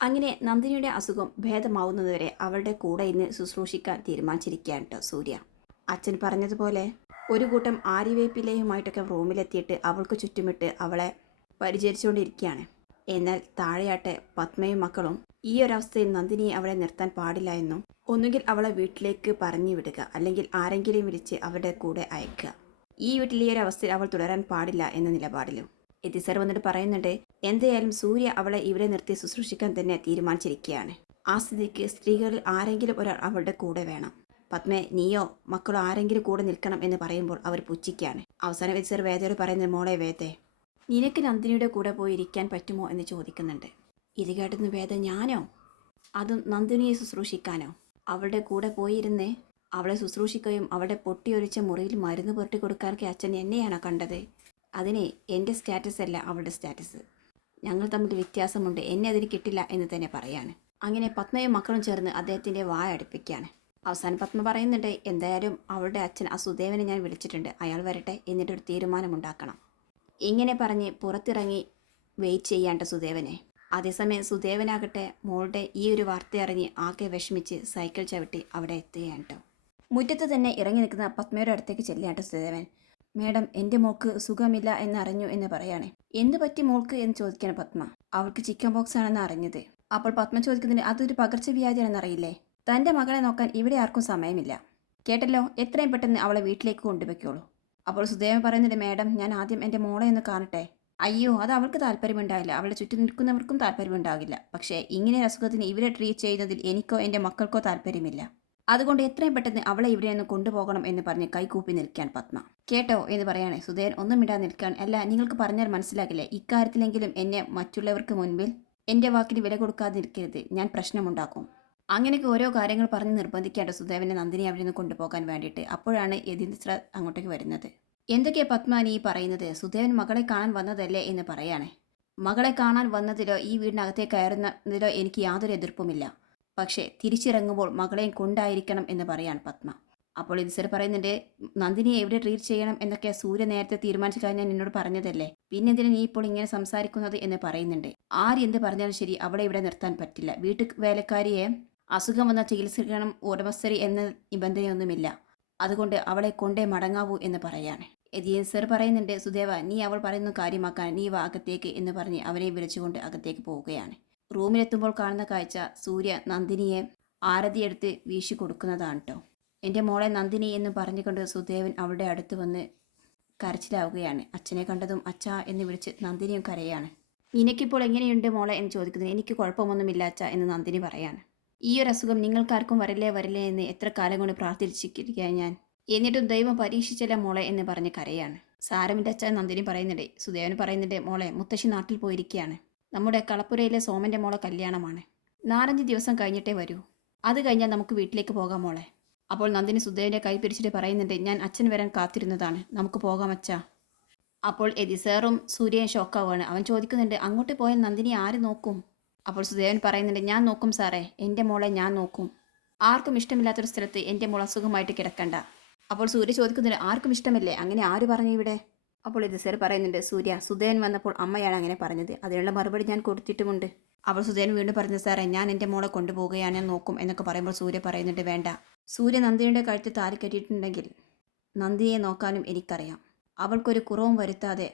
അങ്ങനെ നന്ദിനിയുടെ അസുഖം ഭേദമാവുന്നതുവരെ അവളുടെ കൂടെ ഇന്ന് ശുശ്രൂഷിക്കാൻ തീരുമാനിച്ചിരിക്കുകയാണ് കേട്ടോ സൂര്യ. അച്ഛൻ പറഞ്ഞതുപോലെ ഒരു കൂട്ടം ആര്യവേപ്പിലയുമായിട്ടൊക്കെ റൂമിലെത്തിയിട്ട് അവൾക്ക് ചുറ്റുമിട്ട് അവളെ പരിചരിച്ചുകൊണ്ടിരിക്കുകയാണ്. എന്നാൽ താഴെയാട്ടെ പത്മയും മക്കളും ഈ ഒരവസ്ഥയിൽ നന്ദിനിയെ അവളെ നിർത്താൻ പാടില്ല എന്നും ഒന്നുകിൽ അവളെ വീട്ടിലേക്ക് പറഞ്ഞു വിടുക അല്ലെങ്കിൽ ആരെങ്കിലും വിളിച്ച് അവരുടെ കൂടെ അയക്കുക. ഈ വീട്ടിൽ ഈ ഒരു അവസ്ഥയിൽ അവൾ തുടരാൻ പാടില്ല എന്ന നിലപാടിലും. എത്തിസർ വന്നിട്ട് പറയുന്നുണ്ട് എന്തായാലും സൂര്യ അവളെ ഇവിടെ നിർത്തി ശുശ്രൂഷിക്കാൻ തന്നെ തീരുമാനിച്ചിരിക്കുകയാണ്. ആ സ്ഥിതിക്ക് സ്ത്രീകളിൽ ആരെങ്കിലും ഒരാൾ അവളുടെ കൂടെ വേണം. പത്മേ നീയോ മക്കളോ ആരെങ്കിലും കൂടെ നിൽക്കണം എന്ന് പറയുമ്പോൾ അവർ പുച്ഛിക്കുകയാണ്. അവസാനം എത്തിസർ വേദയോട് പറയുന്നത് മോളെ വേദേ നിനക്ക് നന്ദിനിയുടെ കൂടെ പോയി ഇരിക്കാൻ പറ്റുമോ എന്ന് ചോദിക്കുന്നുണ്ട്. ഇത് കേട്ടുന്ന വേദ ഞാനോ? അതും നന്ദിനിയെ ശുശ്രൂഷിക്കാനോ? അവളുടെ കൂടെ പോയിരുന്ന് അവളെ ശുശ്രൂഷിക്കുകയും അവളുടെ പൊട്ടിയൊലിച്ച മുറിയിൽ മരുന്ന് പുരട്ടി കൊടുക്കാനൊക്കെ അച്ഛൻ എന്നെയാണോ കണ്ടത്? അതിനെ എന്റെ സ്റ്റാറ്റസ് അല്ല അവളുടെ സ്റ്റാറ്റസ്. ഞങ്ങൾ തമ്മിൽ വ്യത്യാസമുണ്ട്. എന്നെ അതിന് കിട്ടില്ല എന്ന് തന്നെ പറയാണ്. അങ്ങനെ പത്മയും മക്കളും ചേർന്ന് അദ്ദേഹത്തിന്റെ വായ അടുപ്പിക്കുകയാണ്. അവസാനം പത്മ പറയുന്നുണ്ട് എന്തായാലും അവളുടെ അച്ഛൻ ആ സുദേവനെ ഞാൻ വിളിച്ചിട്ടുണ്ട്. അയാൾ വരട്ടെ എന്നിട്ടൊരു തീരുമാനമുണ്ടാക്കണം ഇങ്ങനെ പറഞ്ഞ് പുറത്തിറങ്ങി വെയിറ്റ് ചെയ്യാണ്ട സുദേവനെ. അതേസമയം സുദേവനാകട്ടെ മോളുടെ ഈ ഒരു വാർത്ത അറിഞ്ഞ് ആകെ വിഷമിച്ച് സൈക്കിൾ ചവിട്ടി അവിടെ എത്തുകയാണ് കേട്ടോ. മുറ്റത്ത് തന്നെ ഇറങ്ങി നിൽക്കുന്ന പത്മയുടെ അടുത്തേക്ക് ചെല്ലുകയാണ് സുദേവൻ. മേഡം എന്റെ മോൾക്ക് സുഖമില്ല എന്നറിഞ്ഞു എന്ന് പറയാണ്. എന്ത് പറ്റി മോൾക്ക്? എന്ന് ചോദിക്കാണ് പത്മ. അവൾക്ക് ചിക്കൻ ബോക്സ് ആണെന്ന് അറിഞ്ഞത്. അപ്പോൾ പത്മ ചോദിക്കുന്നതിന് അതൊരു പകർച്ചവ്യാധിയാണെന്ന് അറിയില്ലേ തന്റെ മകളെ നോക്കാൻ ഇവിടെ ആർക്കും സമയമില്ല. കേട്ടല്ലോ? എത്രയും പെട്ടെന്ന് അവളെ വീട്ടിലേക്ക് കൊണ്ടുവയ്ക്കോളൂ അപ്പോൾ സുദേവൻ പറയുന്നുണ്ട് മേഡം ഞാൻ ആദ്യം എന്റെ മോളെ ഒന്ന് കാണട്ടെ. അയ്യോ അത് അവൾക്ക് താല്പര്യമുണ്ടാകില്ല അവളെ ചുറ്റും നിൽക്കുന്നവർക്കും താല്പര്യമുണ്ടാകില്ല. പക്ഷേ ഇങ്ങനെ അസുഖത്തിന് ഇവരെ ട്രീറ്റ് ചെയ്യുന്നതിൽ എനിക്കോ എന്റെ മക്കൾക്കോ താല്പര്യമില്ല. അതുകൊണ്ട് എത്രയും പെട്ടെന്ന് അവളെ ഇവിടെ നിന്ന് കൊണ്ടുപോകണം എന്ന് പറഞ്ഞ് കൈകൂപ്പി നിൽക്കാൻ പത്മ. കേട്ടോ എന്ന് പറയാണ്. സുധേൻ ഒന്നും ഇടാൻ നിൽക്കാൻ. അല്ല നിങ്ങൾക്ക് പറഞ്ഞാൽ മനസ്സിലാകില്ലേ? ഇക്കാര്യത്തിലെങ്കിലും എന്നെ മറ്റുള്ളവർക്ക് മുൻപിൽ എന്റെ വാക്കിന് വില കൊടുക്കാതിരിക്കരുത്. ഞാൻ പ്രശ്നമുണ്ടാക്കും. അങ്ങനെയൊക്കെ ഓരോ കാര്യങ്ങൾ പറഞ്ഞ് നിർബന്ധിക്കേണ്ട സുധേവനെ നന്ദിനി അവിടെ നിന്ന് കൊണ്ടുപോകാൻ വേണ്ടിയിട്ട് അപ്പോഴാണ് യതീന്ദ്ര അങ്ങോട്ടേക്ക് വരുന്നത്. എന്തൊക്കെയാ പത്മാനി നീ പറയുന്നത്? സുധേവൻ മകളെ കാണാൻ വന്നതല്ലേ എന്ന് പറയാണ്. മകളെ കാണാൻ വന്നതിലോ ഈ വീടിനകത്തെ കയറുന്നതിലോ എനിക്ക് യാതൊരു എതിർപ്പുമില്ല. പക്ഷേ തിരിച്ചിറങ്ങുമ്പോൾ മകളെയും കൊണ്ടായിരിക്കണം എന്ന് പറയാണ് പത്മ. അപ്പോൾ ഇത് പറയുന്നുണ്ട് നന്ദിനിയെ എവിടെ ട്രീറ്റ് ചെയ്യണം എന്നൊക്കെ സൂര്യ നേരത്തെ തീരുമാനിച്ചു കഴിഞ്ഞാൽ എന്നോട് പറഞ്ഞതല്ലേ? പിന്നെ എന്തിനാ നീ ഇപ്പോൾ ഇങ്ങനെ സംസാരിക്കുന്നത്? എന്ന് പറയുന്നുണ്ട്. ആര് എന്ത് പറഞ്ഞാലും ശരി അവിടെ ഇവിടെ നിർത്താൻ പറ്റില്ല. വീട്ടു വേലക്കാരിയെ അസുഖം വന്ന ചികിത്സിക്കണം ഉടമസ്ഥരി എന്ന നിബന്ധനയൊന്നുമില്ല. അതുകൊണ്ട് അവളെ കൊണ്ടേ മടങ്ങാവൂ എന്ന് പറയാണ്. എതിയൻ സർ പറയുന്നുണ്ട് സുദേവ നീ അവൾ പറയുന്ന കാര്യമാക്കാൻ നീ വാ അകത്തേക്ക് എന്ന് പറഞ്ഞ് അവരെ വിളിച്ചുകൊണ്ട് അകത്തേക്ക് പോവുകയാണ്. റൂമിലെത്തുമ്പോൾ കാണുന്ന കാഴ്ച സൂര്യ നന്ദിനിയെ ആരതിയെടുത്ത് വീശി കൊടുക്കുന്നതാണ് കേട്ടോ എന്റെ മോളെ നന്ദിനി എന്ന് പറഞ്ഞുകൊണ്ട് സുദേവൻ അവളുടെ അടുത്ത് വന്ന് കരച്ചിലാവുകയാണ്. അച്ഛനെ കണ്ടതും അച്ഛ എന്ന് വിളിച്ച് നന്ദിനിയും കരയാണ്. നിനക്കിപ്പോൾ എങ്ങനെയുണ്ട് മോളെ? എന്ന് ചോദിക്കുന്നത്. എനിക്ക് കുഴപ്പമൊന്നുമില്ല അച്ഛ എന്ന് നന്ദിനി പറയാണ്. ഈ ഒരു അസുഖം നിങ്ങൾക്കാർക്കും വരില്ലേ വരില്ലേ എന്ന് എത്ര കാലം കൊണ്ട് പ്രാർത്ഥിച്ചിരിക്കുക ഞാൻ. എന്നിട്ടും ദൈവം പരീക്ഷിച്ചല്ല മോളെ എന്ന് പറഞ്ഞ് കരയാണ്. സാരമിന്റെ അച്ഛൻ നന്ദിനി പറയുന്നുണ്ട്. സുദേവൻ പറയുന്നുണ്ട് മോളെ മുത്തശ്ശി നാട്ടിൽ പോയിരിക്കുകയാണ്. നമ്മുടെ കളപ്പുരയിലെ സോമന്റെ മോളെ കല്യാണമാണ്. നാലഞ്ച് ദിവസം കഴിഞ്ഞിട്ടേ വരൂ. അത് കഴിഞ്ഞാൽ നമുക്ക് വീട്ടിലേക്ക് പോകാം മോളെ. അപ്പോൾ നന്ദിനി സുധേവിന്റെ കൈ പിടിച്ചിട്ട് പറയുന്നുണ്ട് ഞാൻ അച്ഛൻ വരാൻ കാത്തിരുന്നതാണ്. നമുക്ക് പോകാം അച്ഛാ. അപ്പോൾ എതി സാറും സൂര്യൻ ഷോക്കാവാണ്. അവൻ ചോദിക്കുന്നുണ്ട് അങ്ങോട്ട് പോയാൽ നന്ദിനി ആര് നോക്കും? അപ്പോൾ സുധേവൻ പറയുന്നുണ്ട് ഞാൻ നോക്കും സാറേ. എന്റെ മോളെ ഞാൻ നോക്കും. ആർക്കും ഇഷ്ടമില്ലാത്തൊരു സ്ഥലത്ത് എന്റെ മോൾ അസുഖമായിട്ട് കിടക്കണ്ട. അപ്പോൾ സൂര്യ ചോദിക്കുന്നുണ്ട് ആർക്കും ഇഷ്ടമില്ലേ? അങ്ങനെ ആര് പറഞ്ഞു ഇവിടെ? അപ്പോൾ ഇത് സാർ പറയുന്നുണ്ട് സൂര്യ സുധേൻ വന്നപ്പോൾ അമ്മയാണ് അങ്ങനെ പറഞ്ഞത്. അതിനുള്ള മറുപടി ഞാൻ കൊടുത്തിട്ടുമുണ്ട്. അപ്പോൾ സുധേൻ വീണ്ടും പറഞ്ഞു സാറേ ഞാൻ എന്റെ മോളെ കൊണ്ടുപോവുകയാണ് നോക്കും എന്നൊക്കെ പറയുമ്പോൾ സൂര്യ പറയുന്നുണ്ട് വേണ്ട. സൂര്യ നന്ദിനിയുടെ കഴുത്ത് താലി നന്ദിയെ നോക്കാനും എനിക്കറിയാം. അവൾക്കൊരു കുറവും വരുത്താതെ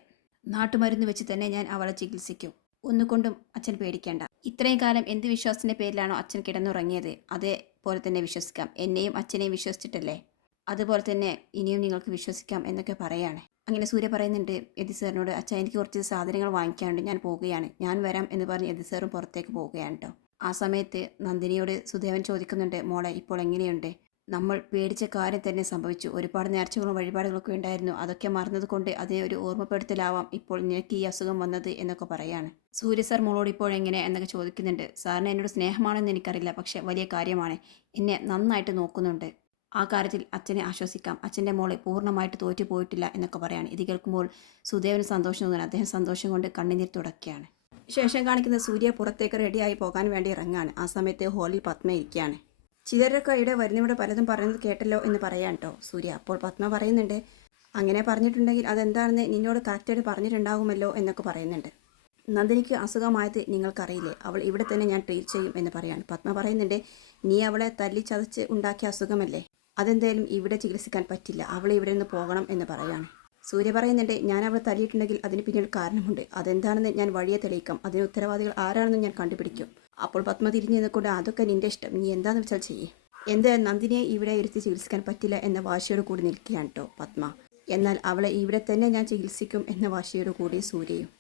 നാട്ടുമരുന്ന് വെച്ച് തന്നെ ഞാൻ അവളെ ചികിത്സിക്കും. ഒന്നുകൊണ്ടും അച്ഛൻ പേടിക്കേണ്ട. ഇത്രയും കാലം എന്ത് വിശ്വാസത്തിന്റെ പേരിലാണോ അച്ഛൻ കിടന്നുറങ്ങിയത്? അതേപോലെ തന്നെ വിശ്വസിക്കാം. എന്നെയും അച്ഛനെയും വിശ്വസിച്ചിട്ടല്ലേ? അതുപോലെ തന്നെ ഇനിയും നിങ്ങൾക്ക് വിശ്വസിക്കാം എന്നൊക്കെ പറയാണ്. അങ്ങനെ സൂര്യ പറയുന്നുണ്ട് എതി സാറിനോട് അച്ഛൻ എനിക്ക് കുറച്ച് സാധനങ്ങൾ വാങ്ങിക്കാനുണ്ട്. ഞാൻ പോവുകയാണ് ഞാൻ വരാം എന്ന് പറഞ്ഞ് എതി സാറും പുറത്തേക്ക് പോവുകയാണ് കേട്ടോ ആ സമയത്ത് നന്ദിനിയോട് സുദേവൻ ചോദിക്കുന്നുണ്ട് മോളെ ഇപ്പോൾ എങ്ങനെയുണ്ട്? നമ്മൾ പേടിച്ച കാര്യം തന്നെ സംഭവിച്ചു. ഒരുപാട് നേർച്ചകളും വഴിപാടുകളൊക്കെ ഉണ്ടായിരുന്നു. അതൊക്കെ മറന്നത് കൊണ്ട് അതിനെ ഒരു ഓർമ്മപ്പെടുത്തലാവാം ഇപ്പോൾ നിനക്ക് ഈ അസുഖം വന്നത് എന്നൊക്കെ പറയാണ്. സൂര്യ സാർ മോളോട് ഇപ്പോൾ എങ്ങനെ എന്നൊക്കെ ചോദിക്കുന്നുണ്ട്. സാറിന് എന്നോട് സ്നേഹമാണെന്ന് എനിക്കറിയില്ല. പക്ഷെ വലിയ കാര്യമാണ്. എന്നെ നന്നായിട്ട് നോക്കുന്നുണ്ട്. ആ കാര്യത്തിൽ അച്ഛനെ ആശ്വസിക്കാം. അച്ഛന്റെ മോളെ പൂർണമായിട്ട് തോറ്റു പോയിട്ടില്ല എന്നൊക്കെ പറയാണ്. ഇത് കേൾക്കുമ്പോൾ സുദേവന് സന്തോഷം തോന്നുന്നു. അദ്ദേഹം സന്തോഷം കൊണ്ട് കണ്ണുനീർ തുടക്കുകയാണ് ശേഷം കാണിക്കുന്ന സൂര്യ പുറത്തേക്ക് റെഡിയായി പോകാൻ വേണ്ടി ഇറങ്ങാണ് ആ സമയത്ത് ഹോളിൽ പത്മ ഇരിക്കുകയാണ്. ചിലരൊക്കെ ഇവിടെ വരുന്നവിടെ പലതും പറയുന്നത് കേട്ടല്ലോ എന്ന് പറയാൻ കേട്ടോ സൂര്യ. അപ്പോൾ പത്മ പറയുന്നുണ്ട് അങ്ങനെ പറഞ്ഞിട്ടുണ്ടെങ്കിൽ അതെന്താണെന്ന് നിന്നോട് കറക്റ്റായിട്ട് പറഞ്ഞിട്ടുണ്ടാകുമല്ലോ എന്നൊക്കെ പറയുന്നുണ്ട്. നന്ദിനിക്ക് അസുഖമായത് നിങ്ങൾക്കറിയില്ലേ? അവൾ ഇവിടെ തന്നെ ഞാൻ ട്രീറ്റ് ചെയ്യും എന്ന് പറയാണ്. പത്മ പറയുന്നുണ്ട് നീ അവളെ തല്ലി ചതച്ച് ഉണ്ടാക്കിയ അസുഖമല്ലേ? അതെന്തായാലും ഇവിടെ ചികിത്സിക്കാൻ പറ്റില്ല. അവൾ ഇവിടെ നിന്ന് പോകണം എന്ന് പറയാണ്. സൂര്യ പറയുന്നുണ്ട് ഞാൻ അവളെ തല്ലിയിട്ടുണ്ടെങ്കിൽ അതിന് പിന്നീട് കാരണമുണ്ട്. അതെന്താണെന്ന് ഞാൻ വഴിയെ തെളിയിക്കാം. അതിന് ഉത്തരവാദികൾ ആരാണെന്ന് ഞാൻ കണ്ടുപിടിക്കും. അപ്പോൾ പത്മ തിരിഞ്ഞു നിന്നുകൊണ്ട് അതൊക്കെ നിന്റെ ഇഷ്ടം. നീ എന്താണെന്ന് വെച്ചാൽ ചെയ്യേ. എന്ത് നന്ദിനിയെ ഇവിടെ ഇരുത്തി ചികിത്സിക്കാൻ പറ്റില്ല എന്ന വാശിയോട് കൂടി നിൽക്കുകയാണ് കേട്ടോ പത്മ. എന്നാൽ അവളെ ഇവിടെ തന്നെ ഞാൻ ചികിത്സിക്കും എന്ന വാശിയോട് കൂടി സൂര്യയും.